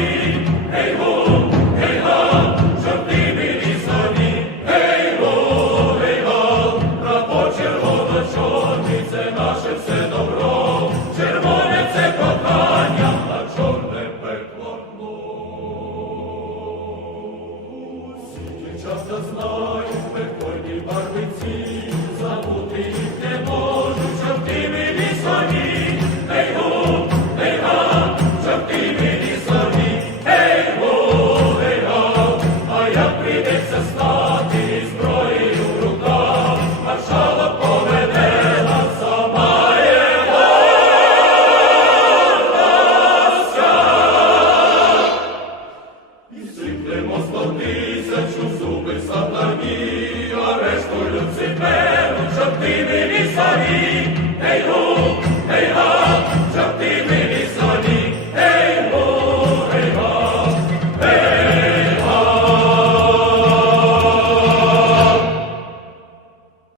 лісові, гей-го, гей-га, чортові лісові, гей-го, гей-га, прапор червоно-чорний – це наше все добро, червоне – це кохання, а чорне – пекло. Всі часто знають пекольні барвиці, забути їх не можуть чортові лісові, гей-го, гей-га, чортові лісові, гей-го, гей-га, а як прийдеться стати зброєю в руках, маршалок поведе нас сама його і сиплемо 100 000 зуби сатані, арештують Люциферу, чортові лісові.